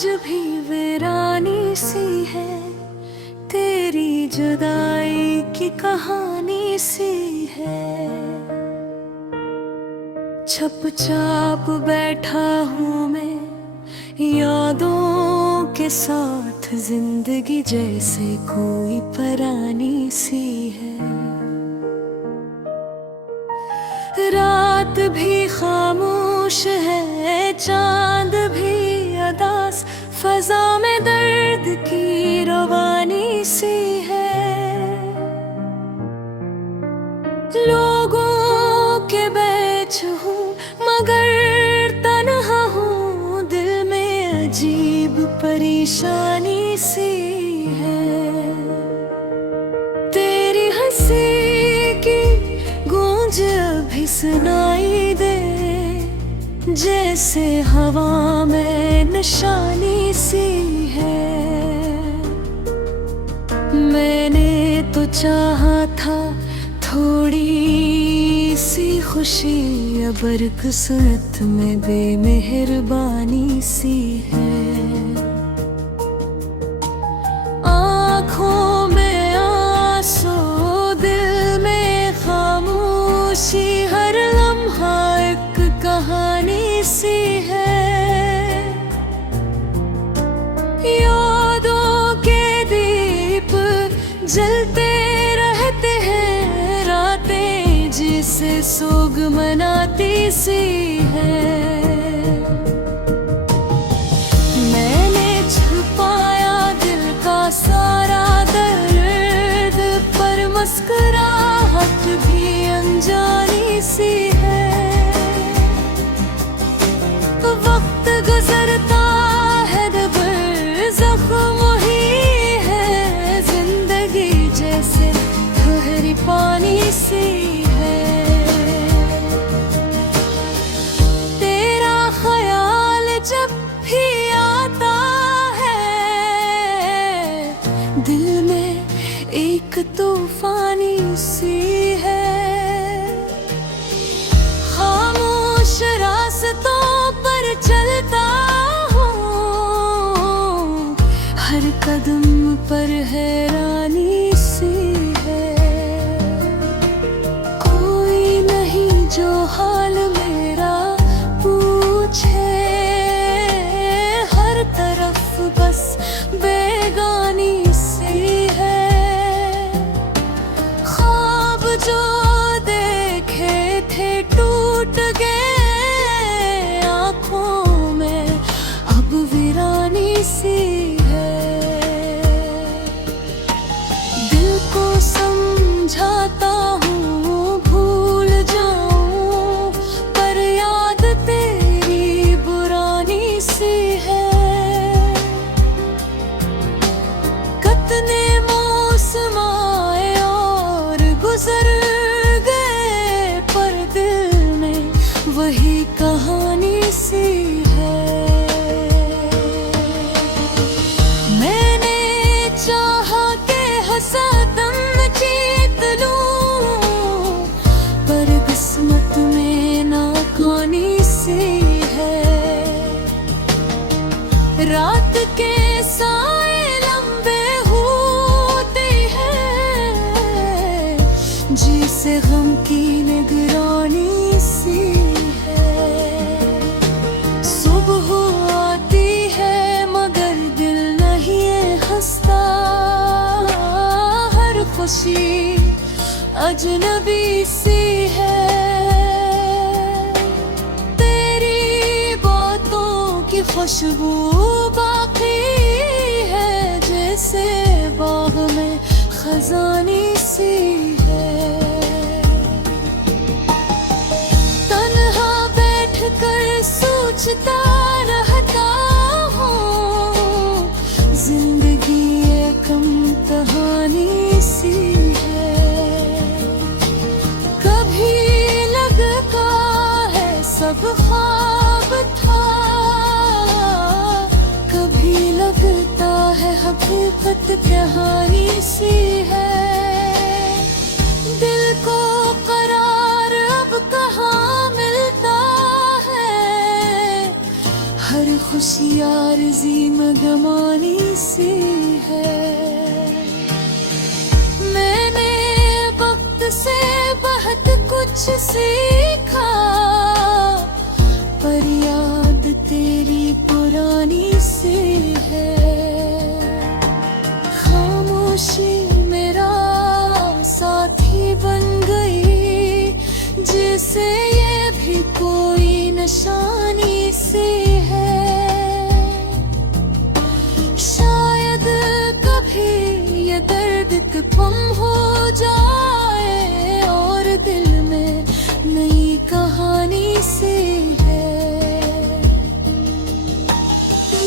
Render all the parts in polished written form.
आज भी वीरानी सी है, तेरी जुदाई की कहानी सी है। चुपचाप बैठा हूँ मैं यादों के साथ, जिंदगी जैसे कोई परानी सी है। रात भी खामोश है, चांद भी अदास, फजा में दर्द की रवानी सी है। लोगों के बीच हूँ मगर तन्हा हूँ, दिल में अजीब परेशानी सी है। तेरी हंसी की गूंज अभी सुनाई दे, जैसे हवा में निशानी सी है। मैंने तो चाहा था थोड़ी सी खुशी, अबर किस्मत में बेमेहरबानी सी है। आँखों में आंसू, दिल में खामोशी, हर लम्हा एक कहानी सी है। यादों के दीप जलते रहते हैं, रातें जिसे सोग मनाती सी है। मैंने छुपाया दिल का सारा दर्द, पर मुस्कुराहट भी अनजानी सी है। वक्त गुजरता है दबर जख्म ही है, जिंदगी जैसे गहरी पानी सी है। तेरा ख्याल जब भी आता है, दिल में एक तूफानी सी है। खामोश रास्तों पर चलता हूँ, हर कदम पर हैरानी सी है। कोई नहीं जो हाल मेरा पूछे, हर तरफ बस बेगानी सी है। ख्वाब जो देखे थे टूट गए, आँखों में अब वीरानी सी है। दिल को समझाता हूँ भूल जाऊं, पर याद तेरी पुरानी सी है। कितने मौसम आए और गुजर गए, पर दिल में वही कहानी सी है। मैंने चाहा के हंसा दम जीत लूं, पर किस्मत में नाकानी सी है। रात के साए लंबे होते हैं, जिसे गम की निगरानी सी है। सुबह आती है मगर दिल नहीं हंसता, हर खुशी अजनबी सी है। तेरी बातों की खुशबू बाकी है, जैसे बाग में खजानी सी है। तन्हा बैठकर सोचता रहता हूँ, जिंदगी एक कहानी सी है। कभी लगता है सब ख्वाब था, कभी लगता है हकीकत कहानी सी है। दिल को करार अब कहाँ मिलता है, हर खुशियारजी मगमानी सी है। मैंने वक्त से बहुत कुछ सीखा, पर याद तेरी पुरानी सी है। खामोशी मेरा साथी बन गई, जिसे ये भी कोई निशानी सी है। शायद कभी ये दर्द कम हो जाए और दिल में नई कहानी सी है।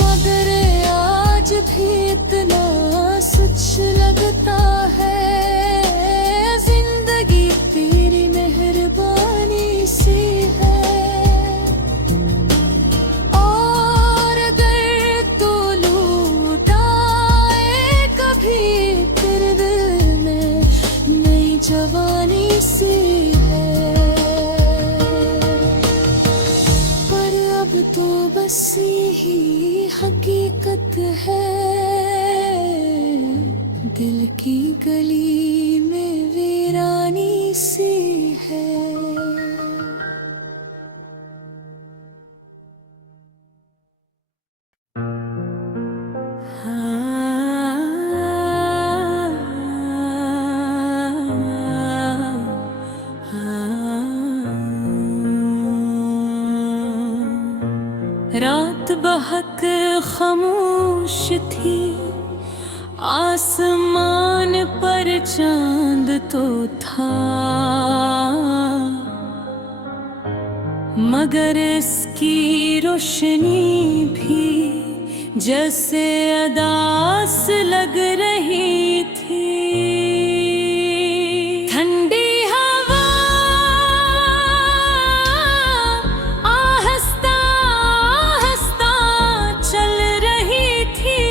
मगर आज भी इतना सच लगता है, जिंदगी तेरी मेहरबानी सी है। और अगर तू लौटाए कभी, तेरे दिल में नई जवानी सी है। पर अब तो बस यही हकीकत है, दिल की गली में वीरानी सी है। रात बहुत खामोश थी, आसमान पर चांद तो था, मगर इसकी रोशनी भी जैसे अदास लग रही थी। ठंडी हवा आहिस्ता आहिस्ता चल रही थी,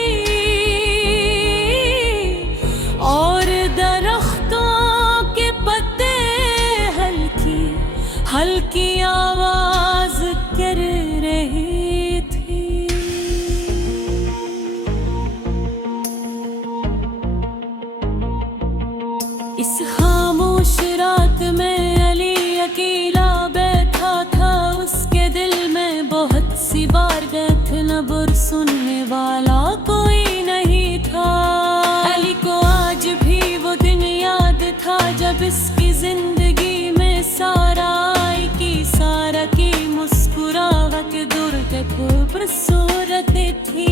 और दरख्तों के पत्ते हल्की हल्की आवाज कर रही थी। इस खामोश रात में अली अकेला बैठा था, उसके दिल में बहुत सी बातें थी, न सुनने वाला कोई नहीं था। अली को आज भी वो दिन याद था, जब इसकी जिंदगी में सारा की मुस्कुराहट दूर खूबसूरत थी।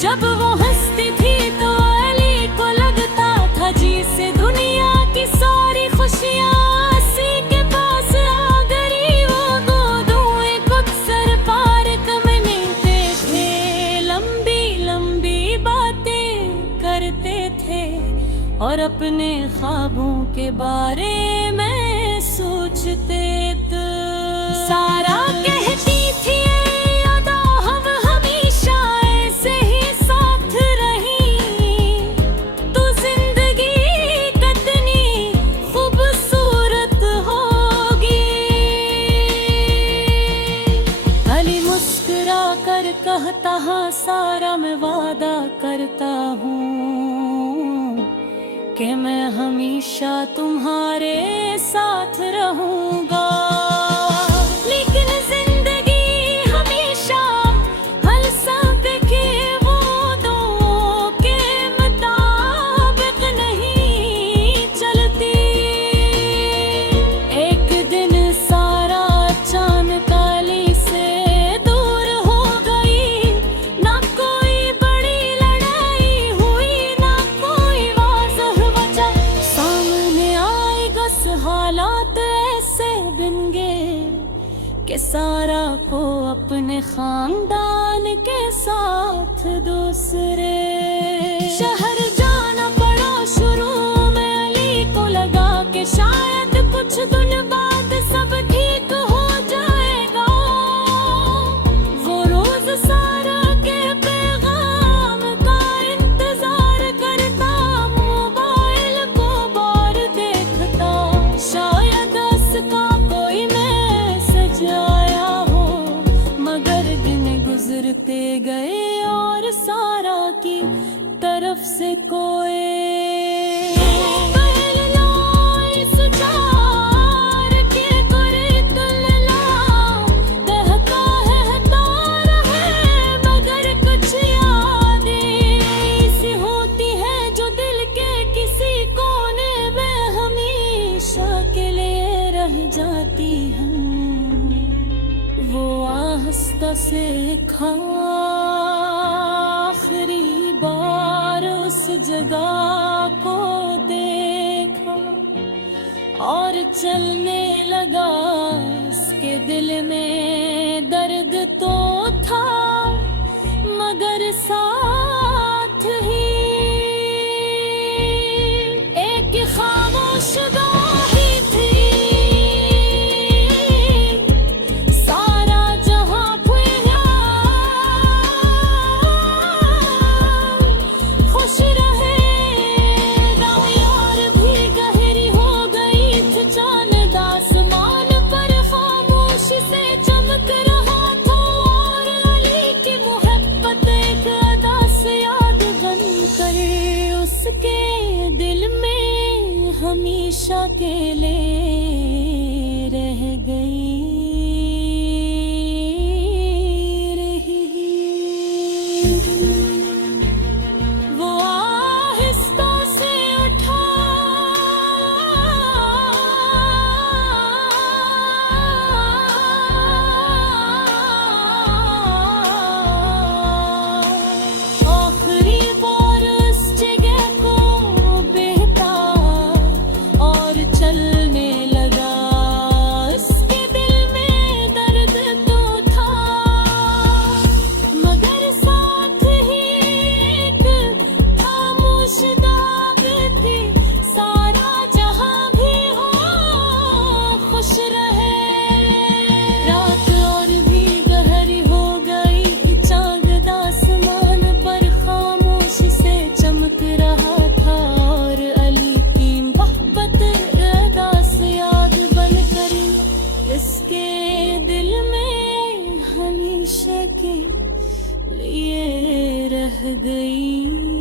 जब वो हंसती थी तो अली को लगता था जैसे दुनिया की सारी खुशियाँ उसी के पास आ गई। वो गोदों कुछ सर पार मिलते थे, लंबी लंबी बातें करते थे, और अपने ख्वाबों के बारे में सोचते थे। सारा कहती थी यादा हम हमेशा ऐसे ही साथ रही, तो जिंदगी कितनी खूबसूरत होगी। अली मुस्कुरा कर कहता, हाँ सारा मैं वादा करता हूँ कि मैं हमेशा तुम्हारे साथ रहूंगा। कि सारा को अपने खानदान के साथ दूसरे शहर जाना पड़ा। शुरू में अली को लगा कि शायद कुछ दिन बाद सब ठीक हो जाएगा। वो रोज सारा के पैगाम का इंतजार करता, मोबाइल को बार देखता, शायद उसका कोई मैसेज आया हो, मगर दिन गुजरते होते गए और सारा की तरफ से कोई जाती हूँ। वो आहिस्ता से आखिरी बार उस जगह को देखा और चलने लगा। उसके दिल में दर्द तो था मगर साथ ही एक खामोश हमेशा के लिए रह गई रही। वो आहिस्ता से उठा आखिरी बार उस जगह को बेटा चलने लगा। उसके दिल में दर्द तो था मगर साथ ही एक खामोश दाग थी। सारा जहां भी हो खुश रहे। रात और भी गहरी हो गई। चांद आसमान पर खामोश से चमक रहा था और अली की मोहब्बत इसके दिल में हमेशा के लिए रह गई।